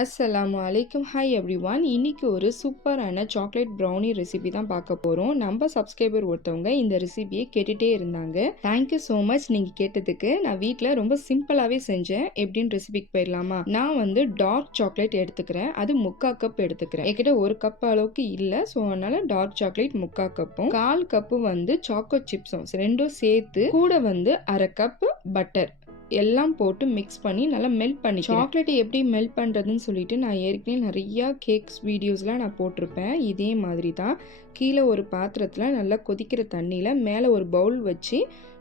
அஸ்ஸலாமு அலைக்கும் hi every one இன்றைக்கி ஒரு சூப்பரான சாக்லேட் ப்ரௌனி ரெசிபி தான் பார்க்க போகிறோம் நம்ம சப்ஸ்கிரைபர் ஒருத்தவங்க இந்த ரெசிபியை கேட்டுகிட்டே இருந்தாங்க. தேங்க்யூ ஸோ மச் நீங்கள் கேட்டதுக்கு. நான் வீட்டில் ரொம்ப சிம்பிளாகவே செஞ்சேன். எப்படின்னு ரெசிபிக்கு போயிடலாமா? நான் வந்து டார்க் சாக்லேட் எடுத்துக்கிறேன். அது முக்கா கப் எடுத்துக்கிறேன். என்கிட்ட ஒரு கப் அளவுக்கு இல்லை. ஸோ அதனால் டார்க் சாக்லேட் முக்கா கப்பும் கால் கப்பு வந்து சாக்கோ சிப்ஸும் ரெண்டும் சேர்த்து கூட வந்து அரை கப் பட்டர் எல்லாம் போட்டு மிக்ஸ் பண்ணி நல்லா மெல்ட் பண்ணி சாக்லேட்டை எப்படி மெல்ட் பண்ணுறதுன்னு சொல்லிட்டு நான் ஏற்கனவே நிறையா கேக்ஸ் வீடியோஸ்லாம் நான் போட்டிருப்பேன். இதே மாதிரி தான் கீழே ஒரு பாத்திரத்தில் நல்லா கொதிக்கிற தண்ணியில் மேலே ஒரு பவுல் வச்சு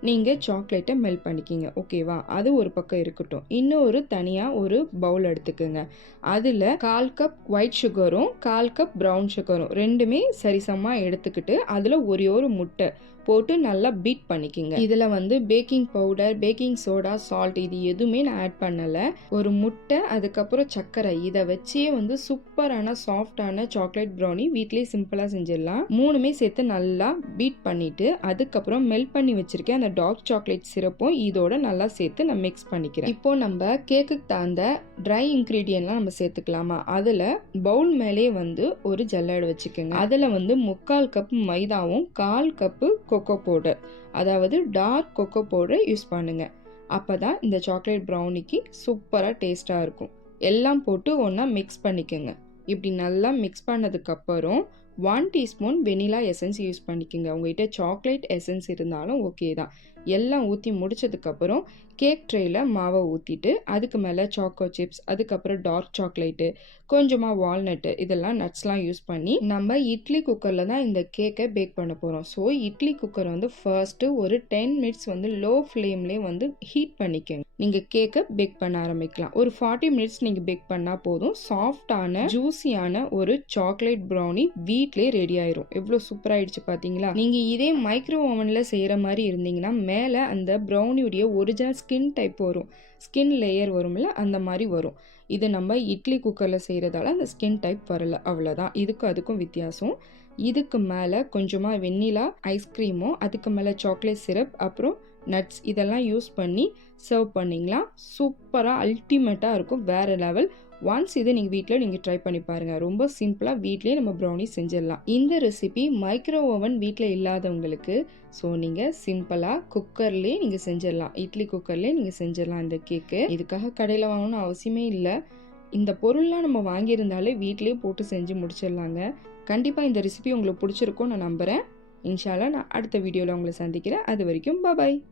நீங்கள் சாக்லேட்டை மெல்ட் பண்ணிக்கிங்க. ஓகேவா அது ஒரு பக்கம் இருக்கட்டும். இன்னொரு தனியாக ஒரு பவுல் எடுத்துக்கோங்க. அதில் கால் கப் ஒயிட் சுகரும் கால் கப் ப்ரௌன் சுகரும் ரெண்டுமே சரிசமாக எடுத்துக்கிட்டு அதில் ஒரே ஒரு முட்டை போட்டு நல்லா பீட் பண்ணிக்கிங்க. இதில் வந்து baking powder baking soda salt இது எதுவுமே நான் ஆட் பண்ணலை. ஒரு முட்டை அதுக்கப்புறம் சர்க்கரை. இதை வச்சே வந்து சூப்பரான சாஃப்டான சாக்லேட் ப்ரௌனி வீட்லேயே சிம்பிளாக செஞ்சிடலாம். மூணுமே சேர்த்து நல்லா பீட் பண்ணிட்டு அதுக்கப்புறம் மெல்ட் பண்ணி வச்சிருக்கேன் அந்த டார்க் சாக்லேட் சிரப்பும் இதோட நல்லா சேர்த்து நான் மிக்ஸ் பண்ணிக்கிறேன். இப்போ நம்ம கேக்குக்கு தகுந்த ட்ரை இன்க்ரீடியன்ட்லாம் நம்ம சேர்த்துக்கலாமா? அதில் பவுல் மேலே வந்து ஒரு ஜல்லடை வச்சுக்கோங்க. அதில் வந்து முக்கால் கப் மைதாவும் கால் கப்பு கொக்கோ கொக்கோ பவுடர் அதாவது டார்க் கொக்கோ பவுடரை யூஸ் பண்ணுங்கள் அப்போ தான் இந்த சாக்லேட் ப்ரௌனிக்கு சூப்பராக டேஸ்ட்டாக இருக்கும். எல்லாம் போட்டு ஒன்றா மிக்ஸ் பண்ணிக்கோங்க. இப்படி நல்லா மிக்ஸ் பண்ணதுக்கப்புறம் one teaspoon vanilla essence use பண்ணிக்கோங்க. உங்கள்கிட்ட சாக்லேட் எசன்ஸ் இருந்தாலும் ஓகே தான். எல்லாம் ஊற்றி முடிச்சதுக்கப்புறம் கேக் ட்ரேயில் மாவை ஊற்றிட்டு அதுக்கு மேலே சாக்கோ சிப்ஸ் அதுக்கப்புறம் டார்க் சாக்லேட்டு கொஞ்சமாக வால்நட்டு இதெல்லாம் நட்ஸ்லாம் யூஸ் பண்ணி நம்ம இட்லி குக்கரில் தான் இந்த கேக்கை பேக் பண்ண போகிறோம் ஸோ இட்லி குக்கர் வந்து ஃபர்ஸ்ட்டு ஒரு டென் மினிட்ஸ் வந்து லோ ஃப்ளேம்லேயே வந்து ஹீட் பண்ணிக்கோங்க. நீங்கள் கேக்கை பேக் பண்ண ஆரம்பிக்கலாம். ஒரு ஃபார்ட்டி மினிட்ஸ் நீங்கள் பேக் பண்ணால் போதும். சாஃப்டான ஜூஸியான ஒரு சாக்லேட் ப்ரௌனி வீட்லேயே ரெடி ஆயிரும். எவ்வளோ சூப்பராகிடுச்சு பார்த்தீங்களா நீங்கள் இதே மைக்ரோ ஓவனில் செய்கிற மாதிரி இருந்தீங்கன்னா மேலே அந்த ப்ரௌனியுடைய ஒரிஜினல் ஸ்கின் டைப் வரும். ஸ்கின் லேயர் வரும்ல அந்த மாதிரி வரும். இது நம்ம இட்லி குக்கரில் செய்கிறதால அந்த ஸ்கின் டைப் வரல. அவ்வளோதான் இதுக்கும் அதுக்கும் வித்தியாசம். இதுக்கு மேலே கொஞ்சமாக வெண்ணிலா ஐஸ்கிரீமோ அதுக்கு மேலே சாக்லேட் சிரப் அப்புறம் நட்ஸ் இதெல்லாம் யூஸ் பண்ணி சர்வ் பண்ணிங்களா சூப்பராக அல்டிமேட்டாக இருக்கும். வேறு லெவல் ஒன்ஸ் இதை நீங்கள் வீட்டில் நீங்கள் ட்ரை பண்ணி பாருங்கள் ரொம்ப சிம்பிளாக வீட்லேயே நம்ம ப்ரௌனி செஞ்சிடலாம். இந்த ரெசிபி மைக்ரோ ஓவன் வீட்டில் இல்லாதவங்களுக்கு ஸோ நீங்கள் சிம்பிளாக குக்கர்லேயே நீங்கள் செஞ்சிடலாம். இட்லி குக்கர்லேயே நீங்கள் செஞ்சிடலாம் இந்த கேக்கு இதுக்காக கடையில் வாங்கணும்னு அவசியமே இல்லை. இந்த பொருள்லாம் நம்ம வாங்கியிருந்தாலே வீட்லேயே போட்டு செஞ்சு முடிச்சிடலாங்க. கண்டிப்பாக இந்த ரெசிபி உங்களுக்கு பிடிச்சிருக்கும் நான் நம்புகிறேன் இன்ஷாலா நான் அடுத்த வீடியோவில் உங்களை சந்திக்கிறேன். அது வரைக்கும் பாய்